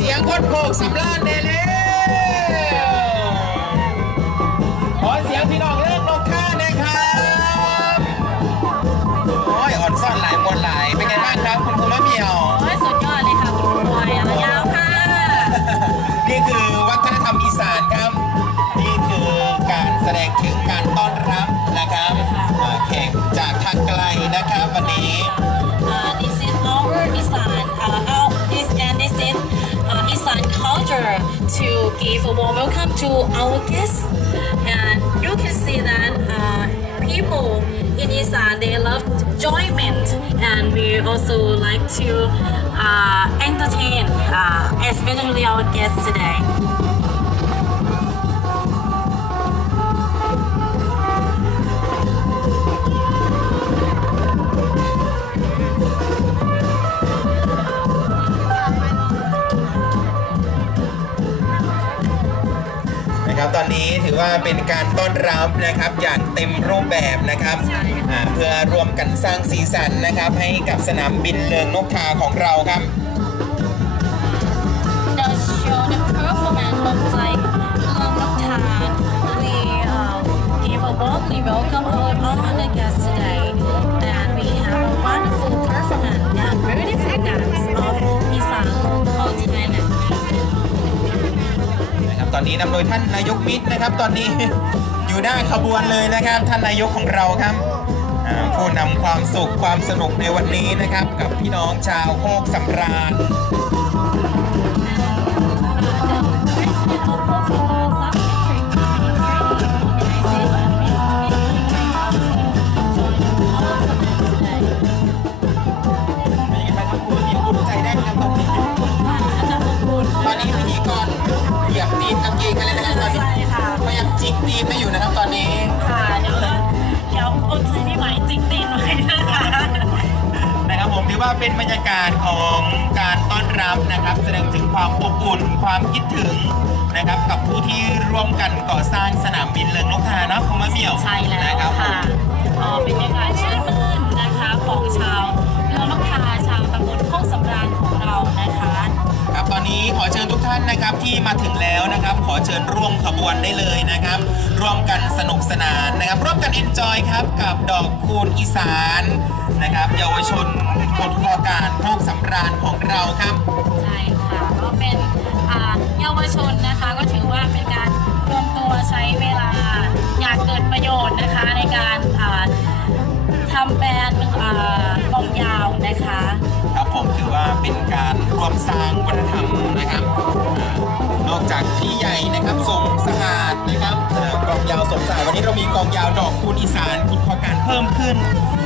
เสียงคนโขกสำราญเด Culture to give a warm welcome to our guests. And you can see that uh, people in Isan, they love enjoyment and we also like to uh, entertain, uh, especially our guests today. นะครับตอนนี้ถือว่าเป็นการต้อนรับนะครับอย่างเต็มรูปแบบนะครับอ่าเพื่อรวมกันสร้างสีสันนะครับให้กับสนามบินเลิงนกทาของเราครับ The show, the performance looks like Lung Noktan. We uh, give a warmly welcome all, all the guests today. And we have a wonderful performance and beautiful dance of Isan local อนนี้นำโดยท่านนายกมิตรนะครับ ตอนนี้อยู่หน้าขบวนเลยนะครับ ท่านนายกของเราครับผู้นำความสุขความสนุกในวันนี้นะครับ กับพี่น้องชาวโคกสำราญ ว่าเป็นบรรยากาศของการต้อนรับนะครับ แสดงถึงความอบอุ่นความคิดถึงนะครับ กับผู้ที่ร่วมกันก่อสร้างสนามบินเลิงนกทานะคุณมะเหมี่ยวใช่แล้วนะครับค่ะเอ่อเป็นบรรยากาศชื่นมื่นนะคะของชาวเรือนกทาชาวตำบลโคกสำราญของเรานะคะครับตอนนี้ขอเชิญทุกท่านนะครับที่มาถึงแล้วนะครับ ขอเชิญร่วมขบวนได้เลยนะครับ ร่วมกันสนุกสนานนะครับ ร่วมกันเอนจอยครับกับดอกคูณอีสานนะครับ เยาวชนกฎข้อการโคกสำราญของเราครับ ใช่ค่ะก็เป็นอ่าเยาวชนนะคะก็ถือว่าเป็นการรวมตัวใช้เวลาอยากเกิดประโยชน์นะคะในการอ่าทำแบรนด์อ่ากองยาวนะคะครับผมถือว่าเป็นการร่วมสร้างวัฒนธรรมนะครับอ่านอกจากที่ใหญ่นะครับทรงสะอาดนะครับเอ่อกองยาวสมสารวันนี้เรามีกองยาวดอกคูณอีสานคุณขอการเพิ่มขึ้น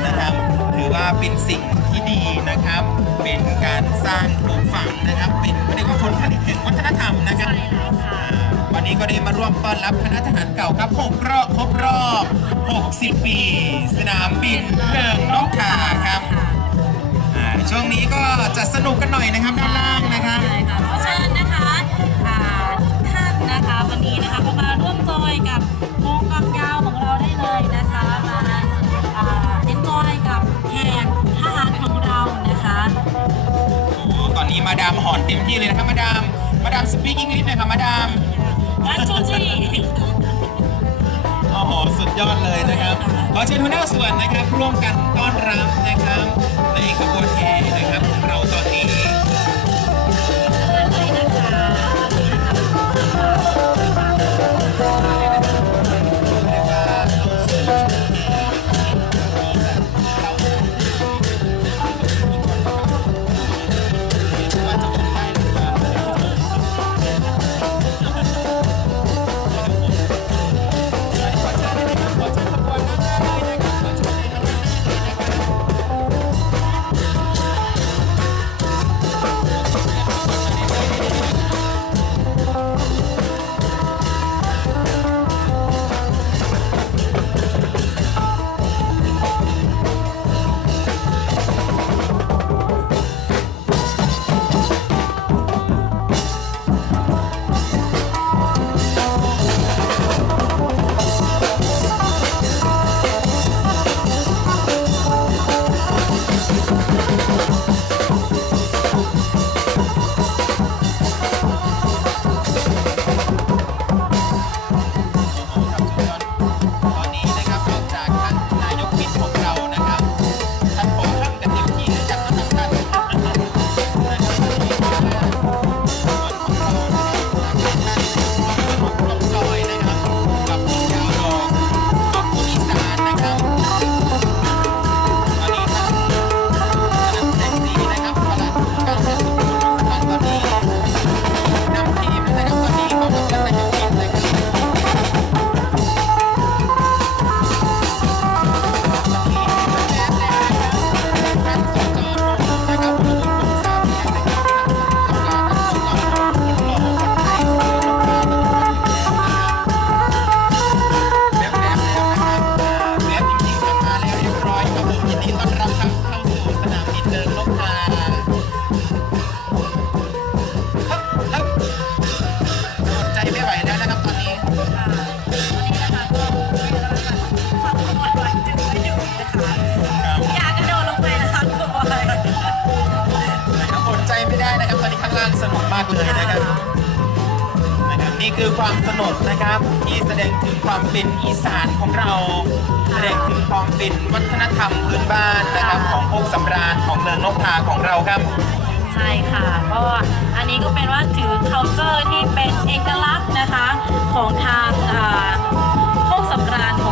นะครับ ถือว่าเป็นสิ่งที่ดีนะครับ เป็นการสร้างปลูกฝังนะครับ เป็นเรียกว่าผลผลิตแห่งวัฒนธรรมนะครับใช่แล้วค่ะอ่าวันนี้ก็ได้มาร่วมต้อนรับคณะทหารเก่าครับ6รอบครบรอบ 60 ปี สนามบินเริงนกทาครับอ่าช่วงนี้ก็จะสนุกกันหน่อยนะครับด้านล่างนะครับ ใช่ค่ะ มาดามหอนเต็มที่เลยนะครับมาดาม มาดามสปีกอังกฤษหน่อยครับมาดามวันจูจีโอ้โหสุดยอดเลยนะครับ ขอเชิญหัวหน้าส่วนนะครับ ร่วมกันต้อนรับนะครับ ในขบวนแห่นะครับของเราตอนนี้างล่างสนุกมากเลยนะครับนะครับนี่คือความสนุกนะครับที่แสดงถึงความเป็นอีสานของเรา แสดงถึงความเป็นวัฒนธรรมพื้นบ้านนะครับของพวกสำราญของเมืองนกทาของเราครับ ใช่ค่ะก็อันนี้ก็เป็นว่าถือ culture ที่เป็นเอกลักษณ์นะคะของทางอ่าโคกสำราญของ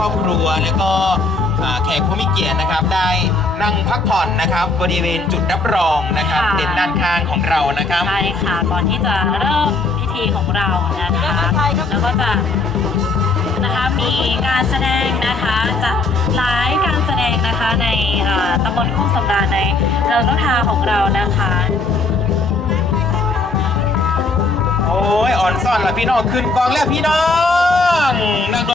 ครอบครัว แล้วก็อ่าแขกผู้มีเกียรตินะครับ ได้นั่งพักผ่อนนะครับ บริเวณจุดรับรองนะครับค่ะ เด่นด้านข้างของเรานะครับ ใช่ค่ะก่อนที่จะเริ่มพิธีของเรานะคะแล้วก็จะนะคะมีการแสดงนะคะจะหลายการแสดงนะคะในเอ่อตำบลโคกสำราญในเริงนกทาของเรานะคะโอ้ยอ่อนซ่อนละพี่น้องขึ้นกองแล้วพี่น้องนั่ง